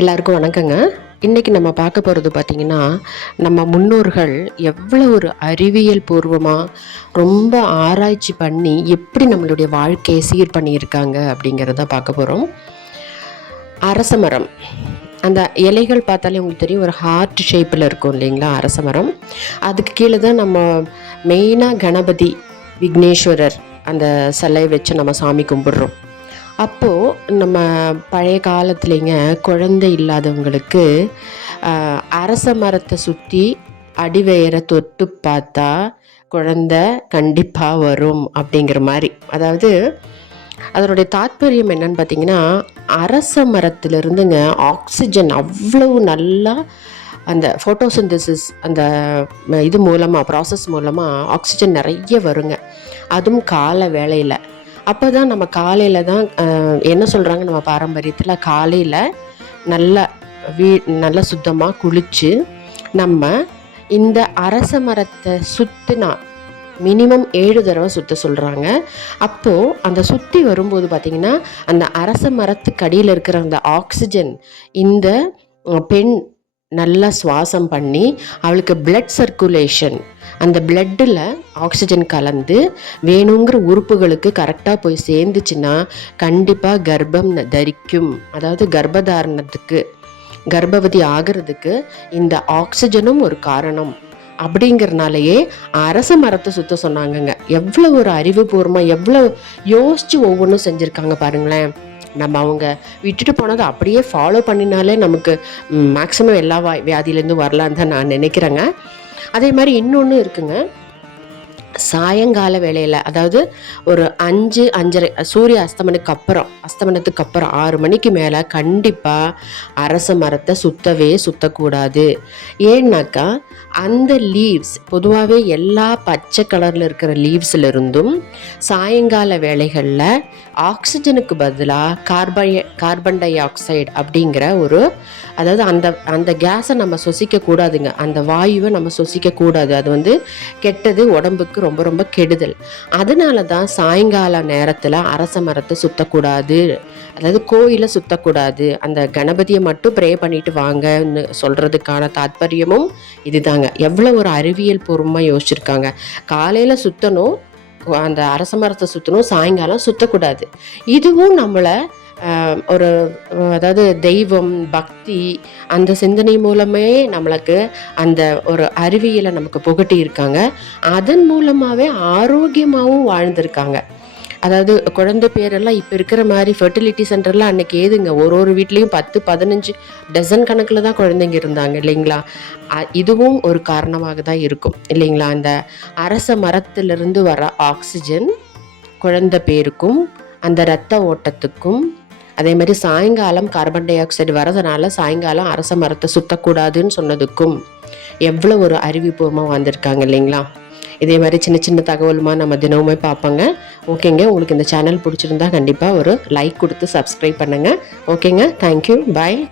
எல்லாருக்கும் வணக்கங்க. இன்றைக்கி நம்ம பார்க்க போகிறது பார்த்திங்கன்னா நம்ம முன்னோர்கள் எவ்வளோ ஒரு அறிவியல் பூர்வமாக ரொம்ப ஆராய்ச்சி பண்ணி எப்படி நம்மளுடைய வாழ்க்கையை சீர் பண்ணியிருக்காங்க அப்படிங்கிறத பார்க்க போகிறோம் அரச மரம். அந்த இலைகள் பார்த்தாலே உங்களுக்கு தெரியும் ஒரு ஹார்ட் ஷேப்பில் இருக்கும் இல்லைங்களா அரச மரம். அதுக்கு கீழே தான் நம்ம மெயினாக கணபதி விக்னேஸ்வரர் அந்த சிலை வச்சு நம்ம சாமி கும்பிடுறோம். அப்போது நம்ம பழைய காலத்துலேங்க குழந்தை இல்லாதவங்களுக்கு அரச மரத்தை சுற்றி அடிவயரை தொட்டு பார்த்தா குழந்த கண்டிப்பாக வரும் அப்படிங்கிற மாதிரி. அதாவது அதனுடைய தாற்பயம் என்னன்னு பார்த்தீங்கன்னா அரச மரத்திலிருந்துங்க ஆக்சிஜன் அவ்வளவு நல்லா அந்த ஃபோட்டோசிந்தசிஸ் அந்த இது மூலமாக ப்ராசஸ் மூலமாக ஆக்சிஜன் நிறைய வருங்க. அதுவும் கால வேலையில். அப்போ தான் நம்ம காலையில் தான் என்ன சொல்கிறாங்க நம்ம பாரம்பரியத்தில் காலையில் நல்லா வீ நல்லா சுத்தமாக குளித்து நம்ம இந்த அரச மரத்தை சுற்றினா மினிமம் ஏழு தடவை சுத்த சொல்கிறாங்க அப்போது அந்த சுற்றி வரும்போது பார்த்திங்கன்னா அந்த அரச மரத்துக்கு அடியில் இருக்கிற அந்த ஆக்சிஜன் இந்த பெண் நல்லா சுவாசம் பண்ணி அவளுக்கு பிளட் சர்க்குலேஷன் அந்த பிளட்டில் ஆக்சிஜன் கலந்து வேணுங்கிற உறுப்புகளுக்கு கரெக்டாக போய் சேர்ந்துச்சுன்னா கண்டிப்பாக கர்ப்பம் தரிக்கும். அதாவது கர்ப்பதாரணத்துக்கு கர்ப்பவதி ஆகிறதுக்கு இந்த ஆக்சிஜனும் ஒரு காரணம். அப்படிங்கிறனாலேயே அரச மரத்தை சுத்த சொன்னாங்கங்க. எவ்வளோ ஒரு அறிவுபூர்வமாக எவ்வளோ யோசிச்சு ஒவ்வொன்றும் செஞ்சுருக்காங்க பாருங்களேன். நம்ம அவங்க விட்டுட்டு போனதை அப்படியே ஃபாலோ பண்ணினாலே நமக்கு மேக்ஸிமம் எல்லா வா வியாதியிலேருந்து வரலான்னு தான் நான் நினைக்கிறேங்க. அதே மாதிரி இன்னொன்று இருக்குங்க. சாயங்கால வேளையில் அதாவது ஒரு அஞ்சு அஞ்சரை சூரிய அஸ்தமனுக்கு அப்புறம் அஸ்தமனத்துக்கு அப்புறம் ஆறு மணிக்கு மேலே கண்டிப்பாக அரச மரத்தை சுத்தவே சுத்தக்கூடாது. ஏன்னாக்கா அந்த லீவ்ஸ் பொதுவாகவே எல்லா பச்சை கலரில் இருக்கிற லீவ்ஸில் இருந்தும் சாயங்கால வேளைகளில் ஆக்சிஜனுக்கு பதிலாக கார்பன் கார்பன் டை ஆக்சைடு அப்படிங்கிற ஒரு அதாவது அந்த அந்த கேஸை நம்ம சுசிக்க கூடாதுங்க அந்த வாயுவை நம்ம சுசிக்க கூடாது அது வந்து கெட்டது உடம்புக்கு ரொம்ப ரொம்ப ரொம்ப கெடுதல். அதனால தான் சாயங்கால நேரத்தில் அரச மரத்தை சுத்தக்கூடாது. அதாவது கோயிலை சுத்தக்கூடாது. அந்த கணபதியை மட்டும் ப்ரே பண்ணிட்டு வாங்கன்னு சொல்கிறதுக்கான தாத்பரியமும் இதுதாங்க. எவ்வளோ ஒரு அறிவியல் பூர்வமாக யோசிச்சிருக்காங்க. காலையில் சுத்தணும் அந்த அரச மரத்தை சுற்றணும் சாயங்காலம் சுற்றக்கூடாது இதுவும் நம்மளை ஒரு அதாவது தெய்வம் பக்தி அந்த சிந்தனை மூலமே நம்மளுக்கு அந்த ஒரு அறிவியலை நமக்கு புகட்டி இருக்காங்க. அதன் மூலமாகவே ஆரோக்கியமாகவும் வாழ்ந்திருக்காங்க. அதாவது குழந்தை பேரெல்லாம் இப்போ இருக்கிற மாதிரி ஃபெர்டிலிட்டி சென்டர்லாம் அன்னைக்கு ஏதுங்க? ஒரு ஒரு வீட்லேயும் பத்து பதினஞ்சு டசன் கணக்கில் தான் குழந்தைங்க இருந்தாங்க இல்லைங்களா? இதுவும் ஒரு காரணமாக தான் இருக்கும் இல்லைங்களா? அந்த அரச மரத்திலிருந்து வர ஆக்சிஜன் குழந்தை பேருக்கும் அந்த இரத்த ஓட்டத்துக்கும் அதே மாதிரி சாயங்காலம் கார்பன் டை ஆக்சைடு வரதுனால சாயங்காலம் அரச மரத்தை சுத்தக்கூடாதுன்னு சொன்னதுக்கும் எவ்வளோ ஒரு அறிவிப்பூர்வமாக வந்திருக்காங்க இல்லைங்களா? இதே மாதிரி சின்ன சின்ன தகவலுமா நம்ம தினமுமே பார்ப்போங்க. ஓகேங்க உங்களுக்கு இந்த சேனல் பிடிச்சிருந்தா கண்டிப்பாக ஒரு லைக் கொடுத்து சப்ஸ்கிரைப் பண்ணுங்கள் ஓகேங்க தேங்க்யூ பாய்